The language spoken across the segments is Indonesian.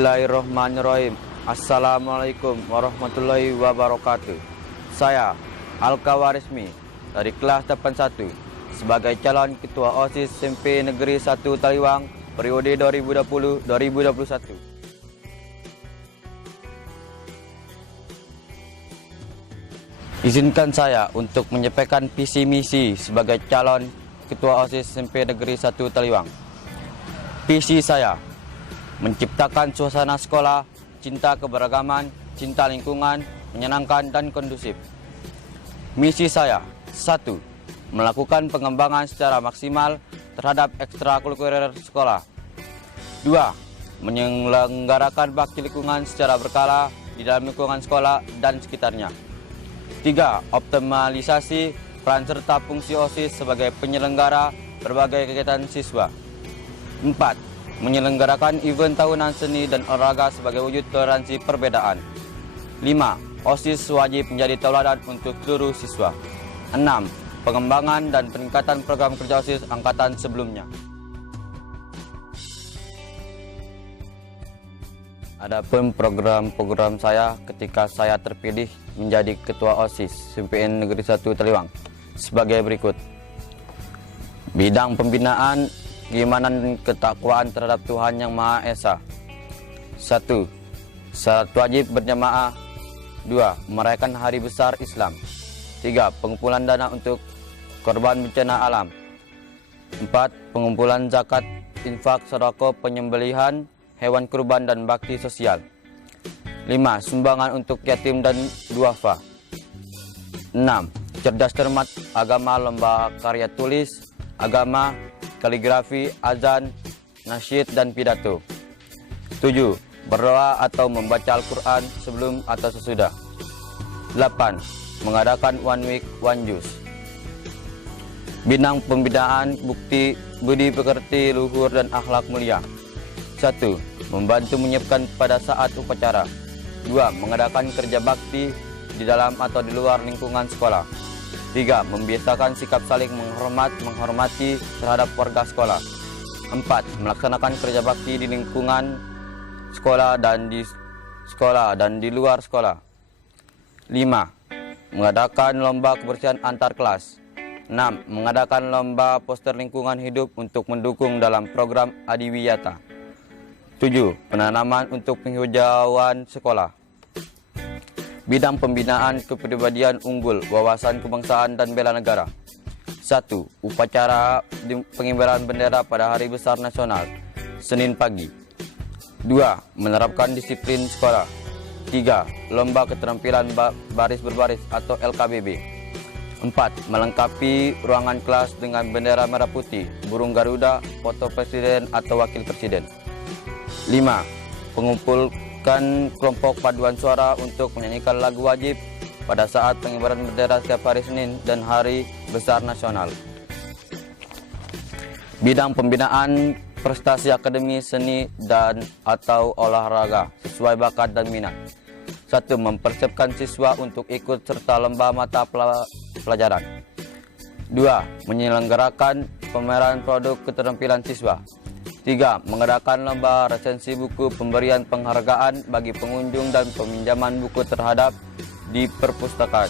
Bismillahirrahmanirrahim. Assalamualaikum warahmatullahi wabarakatuh. Saya Al-Kawarismi dari kelas 81 sebagai calon ketua OSIS SMP Negeri 1 Taliwang periode 2020-2021. Izinkan saya untuk menyampaikan visi misi sebagai calon ketua OSIS SMP Negeri 1 Taliwang. Visi saya menciptakan suasana sekolah, cinta keberagaman, cinta lingkungan, menyenangkan dan kondusif. Misi saya, 1. Melakukan pengembangan secara maksimal terhadap ekstrakurikuler sekolah. 2. Menyelenggarakan bakti lingkungan secara berkala di dalam lingkungan sekolah dan sekitarnya. 3. Optimalisasi peran serta fungsi OSIS sebagai penyelenggara berbagai kegiatan siswa. 4. Menyelenggarakan event tahunan seni dan olahraga sebagai wujud toleransi perbedaan. 5. OSIS wajib menjadi tauladan untuk seluruh siswa. 6. Pengembangan dan peningkatan program kerja OSIS angkatan sebelumnya. Adapun program-program saya ketika saya terpilih menjadi ketua OSIS SMPN Negeri 1 Taliwang sebagai berikut. Bidang pembinaan keimanan dan ketakwaan terhadap Tuhan Yang Maha Esa. 1. Salat wajib berjamaah. 2. Merayakan hari besar Islam. 3. Pengumpulan dana untuk korban bencana alam. 4. Pengumpulan zakat, infak, sedekah, penyembelihan hewan kurban dan bakti sosial. 5. Sumbangan untuk yatim dan duafa. 6. Cerdas cermat agama, lomba karya tulis agama, kaligrafi, azan, nasyid, dan pidato. 7. Berdoa atau membaca Al-Quran sebelum atau sesudah. 8. Mengadakan one week, one juice. Bidang pembinaan budi pekerti, luhur, dan akhlak mulia. 1. Membantu menyiapkan pada saat upacara. 2. Mengadakan kerja bakti di dalam atau di luar lingkungan sekolah. 3. Membiasakan sikap saling menghormati terhadap warga sekolah. 4. Melaksanakan kerja bakti di lingkungan sekolah dan di luar sekolah. 5. Mengadakan lomba kebersihan antar kelas. 6. Mengadakan lomba poster lingkungan hidup untuk mendukung dalam program Adiwiyata. 7. Penanaman untuk penghijauan sekolah. Bidang pembinaan kepribadian unggul, wawasan kebangsaan dan bela negara. 1. Upacara pengibaran bendera pada Hari Besar Nasional, Senin pagi. 2. Menerapkan disiplin sekolah. 3. Lomba keterampilan baris berbaris atau LKBB. 4. Melengkapi ruangan kelas dengan bendera merah putih, burung garuda, foto presiden atau wakil presiden. 5. Mengumpulkan kelompok paduan suara untuk menyanyikan lagu wajib pada saat pengibaran bendera setiap hari Senin dan Hari Besar Nasional. Bidang pembinaan prestasi akademi, seni, dan atau olahraga sesuai bakat dan minat. 1. Mempersiapkan siswa untuk ikut serta lomba mata pelajaran. 2. Menyelenggarakan pameran produk keterampilan siswa. 3. Mengadakan lomba resensi buku, pemberian penghargaan bagi pengunjung dan peminjaman buku terhadap di perpustakaan.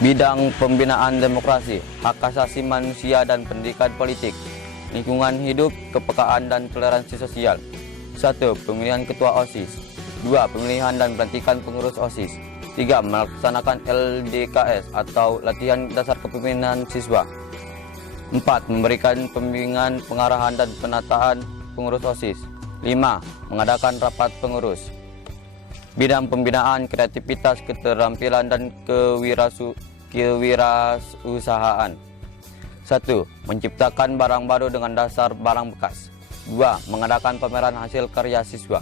Bidang pembinaan demokrasi, hak asasi manusia dan pendidikan politik, lingkungan hidup, kepekaan dan toleransi sosial. 1. Pemilihan ketua OSIS. 2. Pemilihan dan pelantikan pengurus OSIS. 3. Melaksanakan LDKS atau latihan dasar kepemimpinan siswa. 4. Memberikan pembimbingan, pengarahan, dan penataan pengurus OSIS. 5. Mengadakan rapat pengurus. Bidang pembinaan kreativitas, keterampilan, dan kewirausahaan. 1. Menciptakan barang baru dengan dasar barang bekas. 2. Mengadakan pameran hasil karya siswa.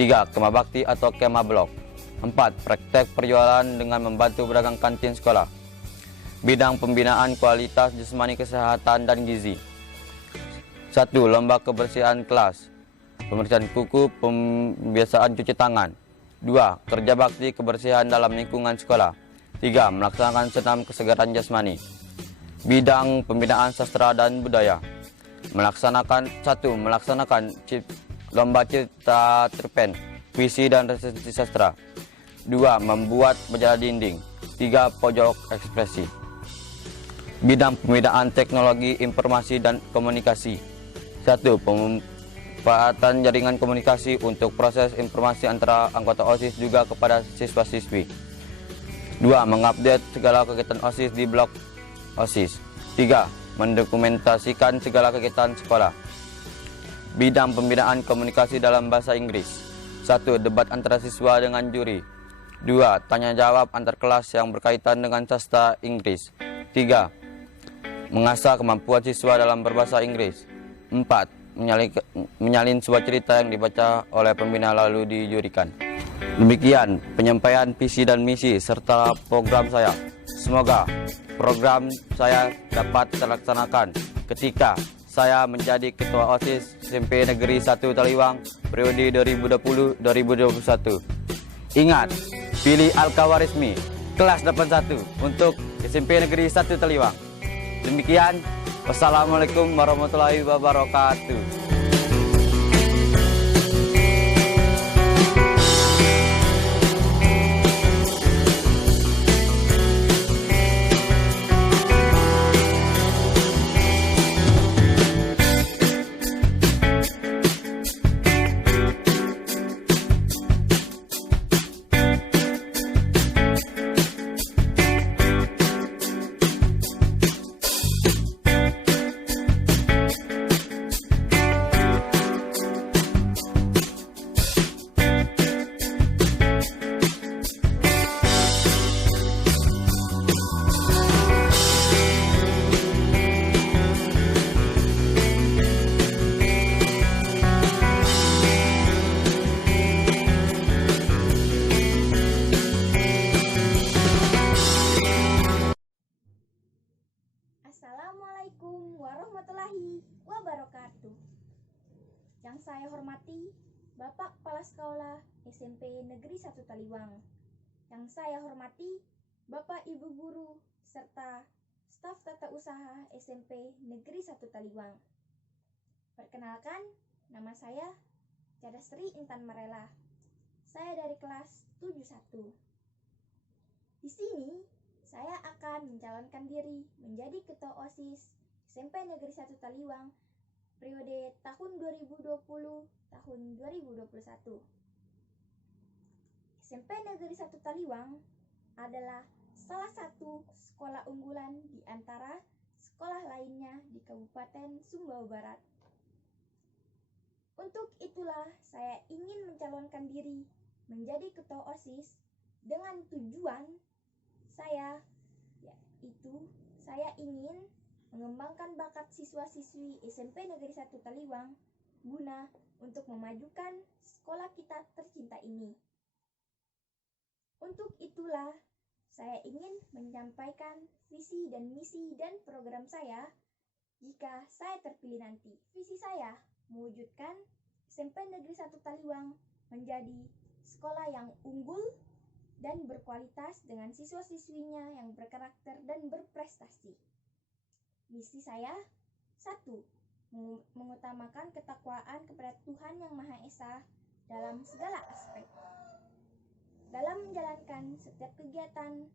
3. Kemah bakti atau kemah blok. 4. Praktek perjualan dengan membantu pedagang kantin sekolah. Bidang pembinaan kualitas jasmani, kesehatan, dan gizi. 1. Lomba kebersihan kelas, pembersihan kuku, pembiasaan cuci tangan. 2. Kerja bakti kebersihan dalam lingkungan sekolah. 3. Melaksanakan senam kesegaran jasmani. Bidang pembinaan sastra dan budaya. Melaksanakan 1. Melaksanakan lomba cerita cerpen, puisi dan resensi sastra. 2. Membuat majalah dinding. 3. Pojok ekspresi. Bidang pembinaan teknologi informasi dan komunikasi. 1. Pemanfaatan jaringan komunikasi untuk proses informasi antara anggota OSIS juga kepada siswa-siswi. 2. Mengupdate segala kegiatan OSIS di blog OSIS. 3. Mendokumentasikan segala kegiatan sekolah. Bidang pembinaan komunikasi dalam bahasa Inggris. 1. Debat antara siswa dengan juri. 2. Tanya jawab antar kelas yang berkaitan dengan sastra Inggris. 3. Mengasah kemampuan siswa dalam berbahasa Inggris. 4. Menyalin sebuah cerita yang dibaca oleh pembina lalu dijurikan. Demikian penyampaian visi dan misi serta program saya. Semoga program saya dapat terlaksanakan ketika saya menjadi Ketua OSIS SMP Negeri 1 Taliwang periode 2020-2021. Ingat, pilih Al-Khawarizmi kelas 81 untuk SMP Negeri 1 Taliwang. Demikian, wassalamualaikum warahmatullahi wabarakatuh. Assalamualaikum warahmatullahi wabarakatuh. Yang saya hormati Bapak Kepala Sekolah SMP Negeri 1 Taliwang. Yang saya hormati Bapak Ibu Guru serta staf tata usaha SMP Negeri 1 Taliwang. Perkenalkan, nama saya Cadasri Intan Marela. Saya dari kelas 71. Di sini saya akan mencalonkan diri menjadi Ketua OSIS SMP Negeri 1 Taliwang periode tahun 2020 tahun 2021. SMP Negeri 1 Taliwang adalah salah satu sekolah unggulan di antara sekolah lainnya di Kabupaten Sumbawa Barat. Untuk itulah saya ingin mencalonkan diri menjadi Ketua OSIS dengan tujuan saya ingin mengembangkan bakat siswa-siswi SMP Negeri 1 Taliwang guna untuk memajukan sekolah kita tercinta ini. Untuk itulah saya ingin menyampaikan visi dan misi dan program saya jika saya terpilih nanti. Visi saya mewujudkan SMP Negeri 1 Taliwang menjadi sekolah yang unggul dan berkualitas dengan siswa-siswinya yang berkarakter dan berprestasi. Misi saya 1. Mengutamakan ketakwaan kepada Tuhan Yang Maha Esa dalam segala aspek. Dalam menjalankan setiap kegiatan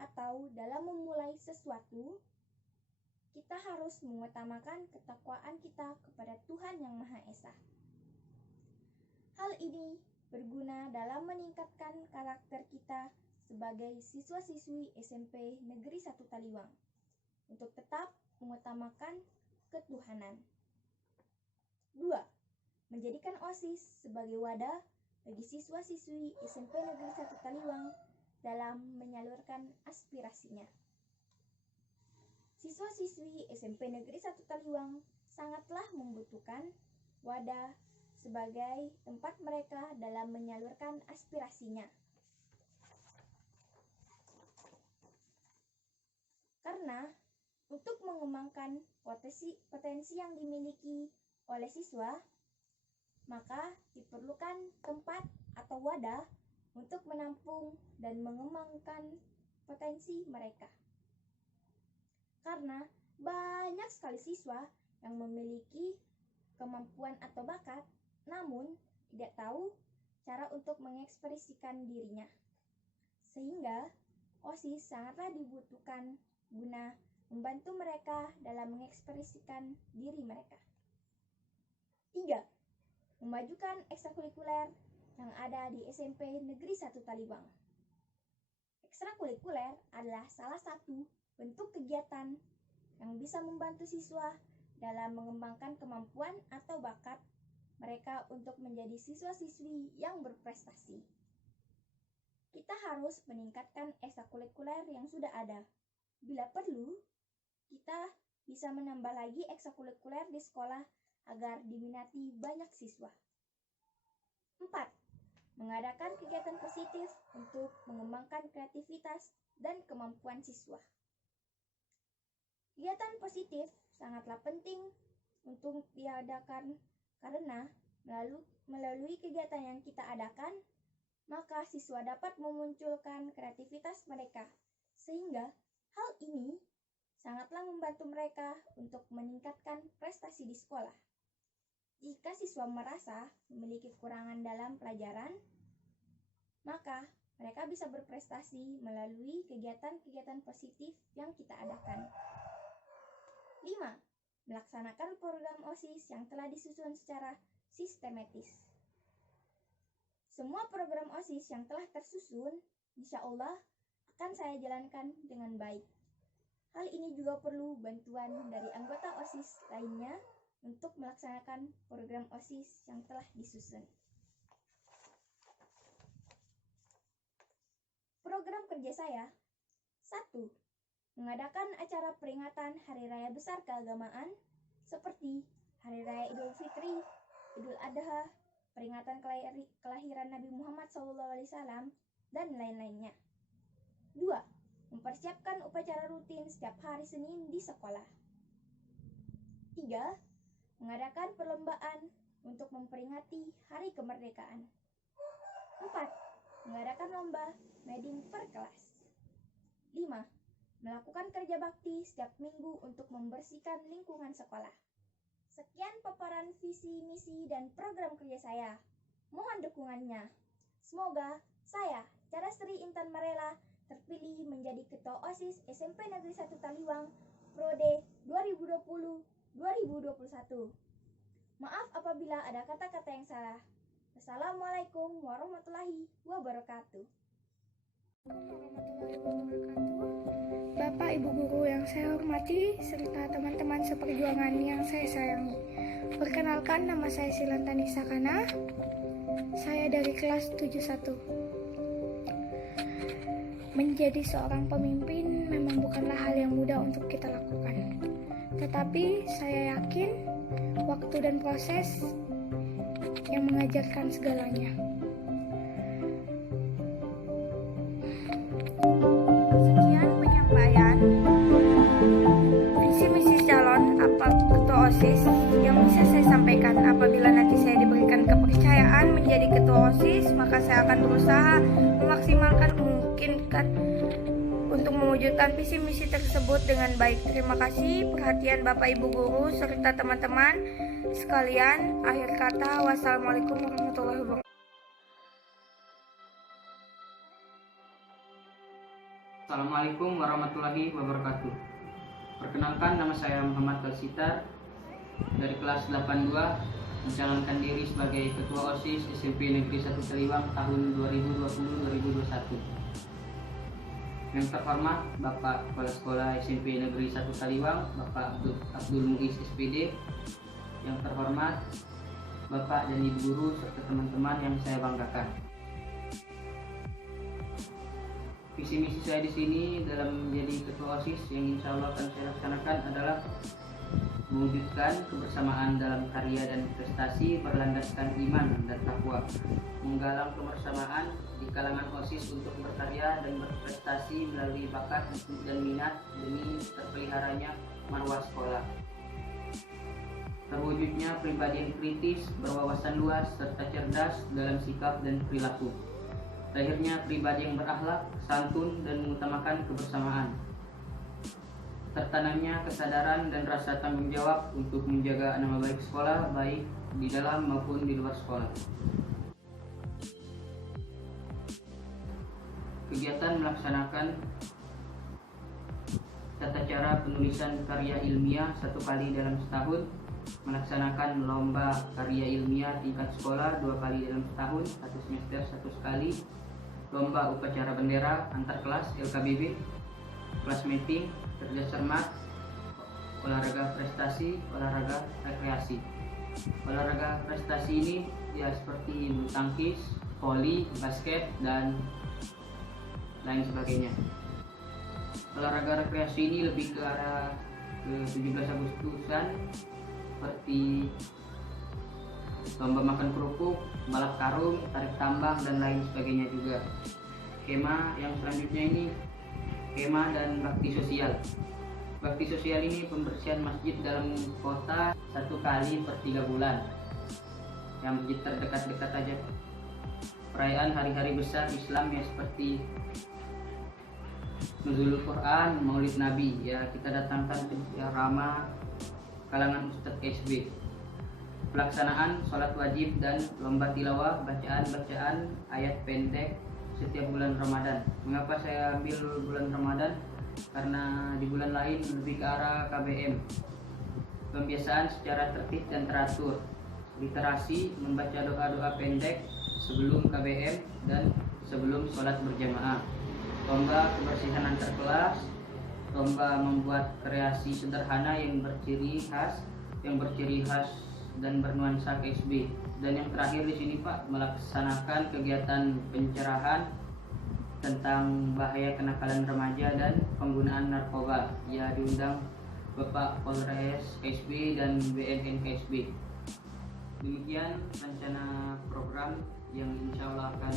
atau dalam memulai sesuatu, kita harus mengutamakan ketakwaan kita kepada Tuhan Yang Maha Esa. Hal ini berguna dalam meningkatkan karakter kita sebagai siswa-siswi SMP Negeri 1 Taliwang untuk tetap mengutamakan ketuhanan. 2. Menjadikan OSIS sebagai wadah bagi siswa-siswi SMP Negeri 1 Taliwang dalam menyalurkan aspirasinya. Siswa-siswi SMP Negeri 1 Taliwang sangatlah membutuhkan wadah sebagai tempat mereka dalam menyalurkan aspirasinya. Karena untuk mengembangkan potensi yang dimiliki oleh siswa, maka diperlukan tempat atau wadah untuk menampung dan mengembangkan potensi mereka. Karena banyak sekali siswa yang memiliki kemampuan atau bakat, namun tidak tahu cara untuk mengekspresikan dirinya. Sehingga OSIS sangatlah dibutuhkan guna membantu mereka dalam mengekspresikan diri mereka. 3. Memajukan ekstrakurikuler yang ada di SMP Negeri 1 Taliwang. Ekstrakurikuler adalah salah satu bentuk kegiatan yang bisa membantu siswa dalam mengembangkan kemampuan atau bakat mereka untuk menjadi siswa-siswi yang berprestasi. Kita harus meningkatkan ekstrakurikuler yang sudah ada. Bila perlu, kita bisa menambah lagi ekstrakurikuler di sekolah agar diminati banyak siswa. 4. Mengadakan kegiatan positif untuk mengembangkan kreativitas dan kemampuan siswa. Kegiatan positif sangatlah penting untuk diadakan karena melalui kegiatan yang kita adakan, maka siswa dapat memunculkan kreativitas mereka, sehingga hal ini sangatlah membantu mereka untuk meningkatkan prestasi di sekolah. Jika siswa merasa memiliki kekurangan dalam pelajaran, maka mereka bisa berprestasi melalui kegiatan-kegiatan positif yang kita adakan. 5. Melaksanakan program OSIS yang telah disusun secara sistematis. Semua program OSIS yang telah tersusun, insya Allah akan saya jalankan dengan baik. Hal ini juga perlu bantuan dari anggota OSIS lainnya untuk melaksanakan program OSIS yang telah disusun. Program kerja saya. 1. Mengadakan acara peringatan Hari Raya Besar Keagamaan seperti Hari Raya Idul Fitri, Idul Adha, peringatan kelahiran Nabi Muhammad SAW, dan lain-lainnya. 2. Mempersiapkan upacara rutin setiap hari Senin di sekolah. 3. Mengadakan perlombaan untuk memperingati Hari Kemerdekaan. 4. Mengadakan lomba meding per kelas. 5. Melakukan kerja bakti setiap minggu untuk membersihkan lingkungan sekolah. Sekian paparan visi, misi, dan program kerja saya. Mohon dukungannya. Semoga saya, Cadastri Intan Marela, terpilih menjadi Ketua OSIS SMP Negeri 1 Taliwang, Prode 2020-2021. Maaf apabila ada kata-kata yang salah. Assalamualaikum warahmatullahi wabarakatuh. Bapak Ibu Guru yang saya hormati, serta teman-teman seperjuangan yang saya sayangi. Perkenalkan, nama saya Silantani Sakana. Saya dari kelas 71. Menjadi seorang pemimpin memang bukanlah hal yang mudah untuk kita lakukan. Tetapi saya yakin waktu dan proses yang mengajarkan segalanya. Sekian penyampaian visi misi calon ketua OSIS yang bisa saya sampaikan. Apabila nanti saya diberikan kepercayaan menjadi ketua OSIS, maka saya akan berusaha memaksimalkan memungkinkan untuk mewujudkan visi misi tersebut dengan baik. Terima kasih perhatian Bapak Ibu Guru serta teman-teman sekalian. Akhir kata, wassalamualaikum warahmatullahi wabarakatuh. Assalamualaikum warahmatullahi wabarakatuh. Perkenalkan, nama saya Muhammad Kalsitar dari kelas 82, mencalonkan diri sebagai Ketua OSIS SMP Negeri 1 Taliwang tahun 2020-2021. Yang terhormat Bapak Kepala Sekolah SMP Negeri 1 Taliwang, Bapak Abdul Muiz SPD. Yang terhormat Bapak dan Ibu Guru serta teman-teman yang saya banggakan. Visi misi saya di sini dalam menjadi ketua OSIS yang insya Allah akan saya laksanakan adalah mewujudkan kebersamaan dalam karya dan prestasi berlandaskan iman dan takwa, menggalang kebersamaan di kalangan OSIS untuk berkarya dan berprestasi melalui bakat dan minat demi terpeliharanya marwah sekolah. Terwujudnya pribadi yang kritis, berwawasan luas, serta cerdas dalam sikap dan perilaku. Lahirnya pribadi yang berakhlak, santun, dan mengutamakan kebersamaan. Tertanamnya kesadaran dan rasa tanggung jawab untuk menjaga nama baik sekolah, baik di dalam maupun di luar sekolah. Kegiatan melaksanakan tata cara penulisan karya ilmiah 1 kali dalam setahun, melaksanakan lomba karya ilmiah tingkat sekolah 2 kali dalam setahun, 1 semester 1 sekali, lomba upacara bendera antar kelas LKBB, kelas meeting, kerja cermat, olahraga prestasi, olahraga rekreasi. Olahraga prestasi ini ya seperti bulu tangkis, voli, basket, dan lain sebagainya. Olahraga rekreasi ini lebih ke arah ke 17 Agustusan seperti lomba makan kerupuk, balap karung, tarik tambang, dan lain sebagainya juga. Skema yang selanjutnya ini skema dan bakti sosial. Bakti sosial ini pembersihan masjid dalam kota 1 kali per 3 bulan. Yang masjid terdekat-dekat aja. Perayaan hari-hari besar Islam ya seperti Nuzulul Quran, Maulid Nabi, ya kita datangkan ceramah kalangan Ustadz SB. Pelaksanaan sholat wajib dan lomba tilawah, bacaan-bacaan ayat pendek setiap bulan Ramadan. Mengapa saya ambil bulan Ramadan? Karena di bulan lain lebih ke arah KBM. Pembiasaan secara tertib dan teratur. Literasi, membaca doa-doa pendek sebelum KBM dan sebelum sholat berjamaah. Lomba kebersihan antar kelas, lomba membuat kreasi sederhana yang berciri khas dan bernuansa KSB. Dan yang terakhir di sini Pak, melaksanakan kegiatan pencerahan tentang bahaya kenakalan remaja dan penggunaan narkoba. Ya diundang Bapak Polres KSB dan BNN KSB. Demikian rencana program yang insya Allah akan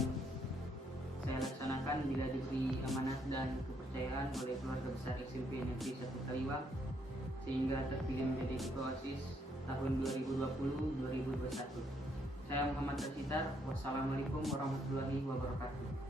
saya laksanakan bila diberi amanat dan kepercayaan oleh keluarga besar SMP Negeri 1 Taliwang, sehingga terpilih menjadi Ketua OSIS tahun 2020-2021. Saya Muhammad Sitar. Wassalamualaikum warahmatullahi wabarakatuh.